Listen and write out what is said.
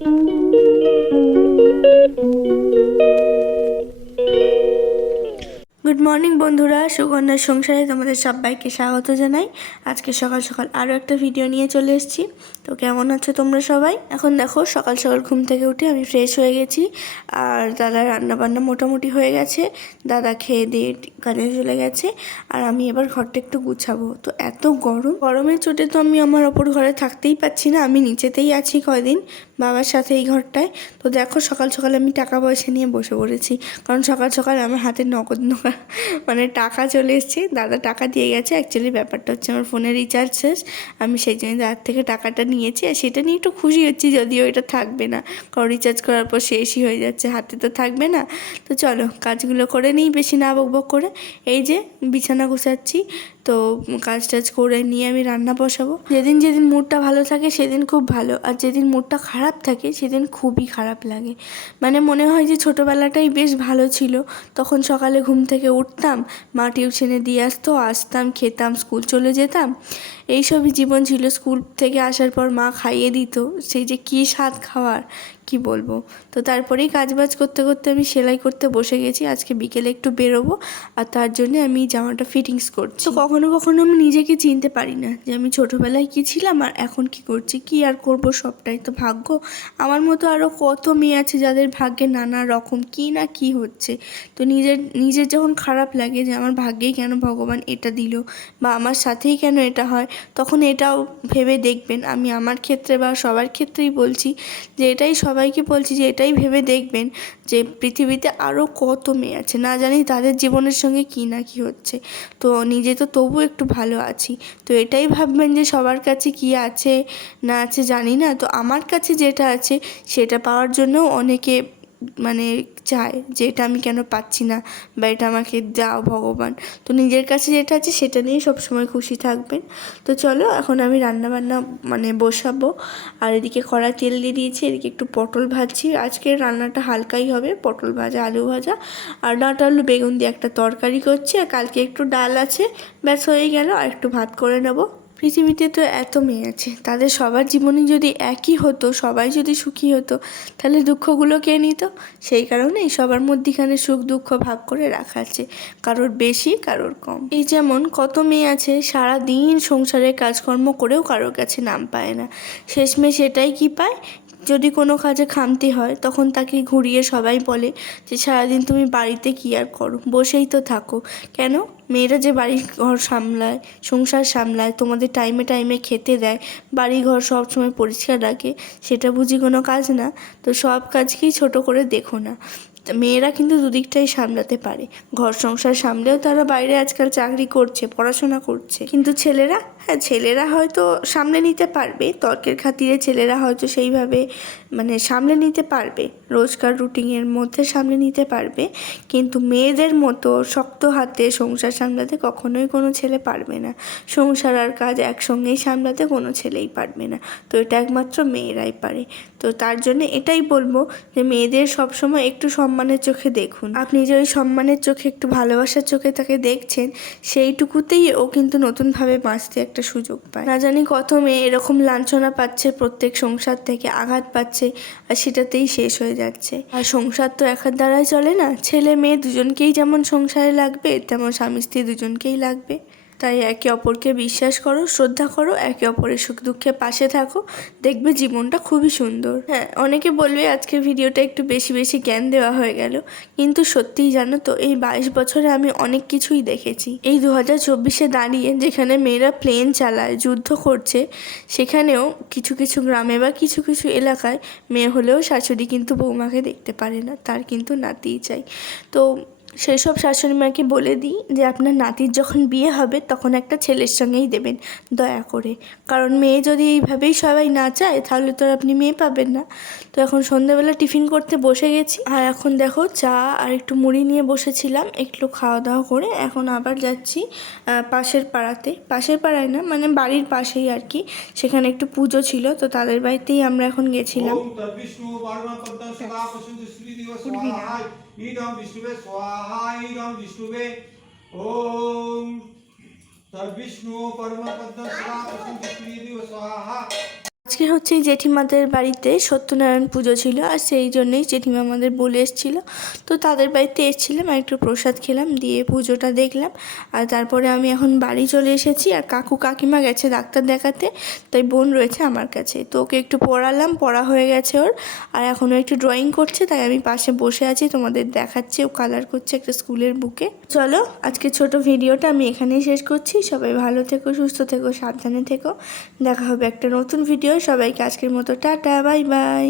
Good morning বন্ধুরা। সুকন্যার সংসারে তোমাদের সবাইকে স্বাগত জানাই। আজকে সকাল সকাল আরও একটা ভিডিও নিয়ে চলে এসেছি। তো কেমন আছো তোমরা সবাই? এখন দেখো, সকাল সকাল ঘুম থেকে উঠে আমি ফ্রেশ হয়ে গেছি। আর দাদা রান্নাবান্না মোটামুটি হয়ে গেছে। দাদা খেয়ে দিয়ে কাজে চলে গেছে আর আমি এবার ঘরটা একটু গুছাবো। তো এত গরম। গরমের চোটে তো আমি আমার ওপর ঘরে থাকতেই পাচ্ছি না। আমি নিচেতেই আছি কয়দিন বাবার সাথে এই ঘরটায়। তো দেখো সকাল সকাল আমি টাকা পয়সা নিয়ে বসে পড়েছি। কারণ সকাল সকাল আমার হাতে নগদ নগদ মানে টাকা চলে এসছে। দাদা টাকা দিয়ে গেছে। অ্যাকচুয়ালি ব্যাপারটা হচ্ছে আমার ফোনে রিচার্জ শেষ। আমি সেই জন্য দাদার থেকে টাকাটা নিয়েছি। আর সেটা নিয়ে একটু খুশি হচ্ছি যদিও এটা থাকবে না। কারণ রিচার্জ করার পর শেষই হয়ে যাচ্ছে। হাতে তো থাকবে না। তো চলো কাজগুলো করে নিই। বেশি না বক বক করে। এই যে বিছানা গুছাচ্ছি, তো কাজ টাজ করে নিয়ে আমি রান্না বসাবো। যেদিন যেদিন মুডটা ভালো থাকে সেদিন খুব ভালো, আর যেদিন মুডটা খারাপ থাকে সেদিন খুবই খারাপ লাগে। মানে মনে হয় যে ছোটোবেলাটাই বেশ ভালো ছিল। তখন সকালে ঘুম থেকে উঠতাম, মা টিউশনে দিয়ে আসতো, আসতাম, খেতাম, স্কুল চলে যেতাম। এইসবই জীবন ছিল। স্কুল থেকে আসার পর মা খাইয়ে দিত। সেই যে কী স্বাদ খাওয়ার, কি বলব? তো তারপরেই কাজবাজ করতে করতে আমি সেলাই করতে বসে গেছি। আজকে বিকেলে একটু বেরোবো আর তার জন্য আমি জামাটা ফিটিংস করছি। তো কখনো কখনো আমি নিজেকে চিনতে পারি না যে আমি ছোটোবেলায় কী ছিলাম আর এখন কি করছি, কি আর করব সবটাই তো ভাগ্য। আমার মতো আরও কত মেয়ে আছে যাদের ভাগ্যে নানা রকম কি না কি হচ্ছে। তো নিজের নিজের যখন খারাপ লাগে যে আমার ভাগ্যেই কেন ভগবান এটা দিল বা আমার সাথেই কেন এটা হয় তখন এটাও ভেবে দেখবেন। আমি আমার ক্ষেত্রে বা সবার ক্ষেত্রেই বলছি যে, এটাই সবাইকে বলছি যে, এটাই ভেবে দেখবেন যে, পৃথিবীতে আরও কত মেয়ে আছে। না জানি তাদের জীবনের সঙ্গে কী না কী হচ্ছে। তো নিজে তো তবু একটু ভালো আছি। তো এটাই ভাববেন যে, সবার কাছে কী আছে, না আছে জানি না। তো আমার কাছে যেটা আছে, সেটা পাওয়ার জন্য অনেকে মানে চায় যে এটা আমি কেন পাচ্ছি না বা এটা আমাকে দাও ভগবান। তো নিজের কাছে যেটা আছে সেটা নিয়েই সবসময় খুশি থাকবেন। তো চলো এখন আমি রান্না বান্না মানে বসাবো। আর এদিকে কড়া তেল দিয়ে দিয়েছি, এদিকে একটু পটল ভাজছি। আজকের রান্নাটা হালকাই হবে, পটল ভাজা, আলু ভাজা। আর ডাঁটা আলু বেগুন দিয়ে একটা তরকারি করছি। আর কালকে একটু ডাল আছে, ব্যাস হয়ে গেল। আর একটু ভাত করে নেব। পৃথিবীতে তো এত মেয়ে আছে, তাদের সবার জীবনে যদি একই হতো, সবাই যদি সুখী হতো, তাহলে দুঃখগুলো কে নিত? সেই কারণেই সবার মধ্যেখানে সুখ দুঃখ ভাগ করে রাখা আছে, কারোর বেশি, কারোর কম। এই যেমন কত মেয়ে আছে সারা দিন সংসারের কাজকর্ম করেও কারোর কাছে নাম পায় না। শেষমেশ এটাই কি পায়? যদি কোনো কাজে খামতি হয়, তখন তাকে ঘুরিয়ে সবাই বলে যে, সারাদিন তুমি বাড়িতে কী আর করো? বসেই তো থাকো। কেন? মেয়েরা যে বাড়ি ঘর সামলায়, সংসার সামলায়, তোমাদের টাইমে টাইমে খেতে দেয় বাড়ি ঘর সবসময় পরিষ্কার রাখে, সেটা বুঝি কোনো কাজ না? তো সব কাজকেই ছোট করে দেখো না। মেয়েরা কিন্তু দুদিকটাই সামলাতে পারে। ঘর সংসার সামলেও তারা বাইরে আজকাল চাকরি করছে, পড়াশোনা করছে। কিন্তু ছেলেরা হ্যাঁ ছেলেরা হয়তো সামলে নিতে পারবে, তর্কের খাতিরে ছেলেরা হয়তো সেইভাবে মানে সামলে নিতে পারবে। রোজকার রুটিনের মধ্যে সামলে নিতে পারবে। কিন্তু মেয়েদের মতো শক্ত হাতে সংসার সামলাতে কখনোই কোনো ছেলে পারবে না। সংসার আর কাজ একসঙ্গেই সামলাতে কোনো ছেলেই পারবে না। তো এটা একমাত্র মেয়েরাই পারে। তো তার জন্য এটাই বলব যে মেয়েদের সবসময় একটু সম্মানের চোখে দেখুন। আপনি যে ওই সম্মানের চোখে একটু ভালোবাসার চোখে তাকে দেখছেন, সেইটুকুতেই ও কিন্তু নতুনভাবে বাঁচতে একটা সুযোগ পায়। না জানি কত মেয়ে এরকম লাঞ্ছনা পাচ্ছে প্রত্যেক সংসার থেকে, আঘাত পাচ্ছে। আর সেটাতেই শেষ হয়ে যাচ্ছে। আর সংসার তো একার দ্বারাই চলে না? ছেলে মেয়ে দুজনকেই যেমন সংসারে লাগবে, তেমন স্বামী স্ত্রী দুজনকেই লাগবে। তাই একে অপরকে বিশ্বাস করো, শ্রদ্ধা করো, একে অপরের সুখ দুঃখে পাশে থাকো। দেখবে জীবনটা খুবই সুন্দর। হ্যাঁ অনেকে বলবে আজকের ভিডিওটা একটু বেশি বেশি জ্ঞান দেওয়া হয়ে গেল। কিন্তু সত্যিই জানো তো, এই বাইশ বছরে আমি অনেক কিছুই দেখেছি। এই দু হাজার চব্বিশে দাঁড়িয়ে যেখানে মেয়েরা প্লেন চালায়, যুদ্ধ করছে, সেখানেও কিছু কিছু গ্রামে বা কিছু কিছু এলাকায় মেয়ে হলেও শাশুড়ি কিন্তু বৌমাকে দেখতে পারে না, তার কিন্তু নাতিই চাই। তো সেসব শাশুড়ি মাকে বলে দিই যে আপনার নাতির যখন বিয়ে হবে তখন একটা ছেলের সঙ্গেই দেবেন, দয়া করে। কারণ মেয়ে যদি এইভাবেই সবাই না চায়, তাহলে তো আর আপনি মেয়ে পাবেন না। তো এখন সন্ধ্যাবেলা টিফিন করতে বসে গেছি। আর এখন দেখো চা আর একটু মুড়ি নিয়ে বসেছিলাম, একটু খাওয়া দাওয়া করে। এখন আবার যাচ্ছি পাশের পাড়াতে। পাশের পাড়ায় না মানে বাড়ির পাশেই আর কি। সেখানে একটু পুজো ছিল, তো তাদের বাড়িতেই আমরা এখন গেছিলাম। इदम विष्णुवे स्वाहा इदम विष्णुवे। ओम सर्विष्णु परम पद्म स्वाहा प्रसन्न श्री देव स्वाहा। আজকে হচ্ছে, জেঠিমাদের বাড়িতে সত্যনারায়ণ পুজো ছিল আর সেই জন্যই জেঠিমা আমাদের বলে এসেছিল। তো তাদের বাড়িতে এসেছিলাম আর একটু প্রসাদ খেলাম, দিয়ে পুজোটা দেখলাম। আর তারপরে আমি এখন বাড়ি চলে এসেছি আর কাকু কাকিমা গেছে ডাক্তার দেখাতে, তাই বোন রয়েছে আমার কাছে। তো ওকে একটু পড়ালাম, পড়া হয়ে গেছে ওর। আর এখনও একটু ড্রয়িং করছে, তাই আমি পাশে বসে আছি, তোমাদের দেখাচ্ছি ও কালার করছে একটা স্কুলের বুকে। চলো, আজকে ছোট ভিডিওটা আমি এখানেই শেষ করছি। সবাই ভালো থেকো, সুস্থ থেকো, সাবধানে থেকো। দেখা হবে একটা নতুন ভিডিও সবাইকে আজকের মতো টাটা বাই বাই।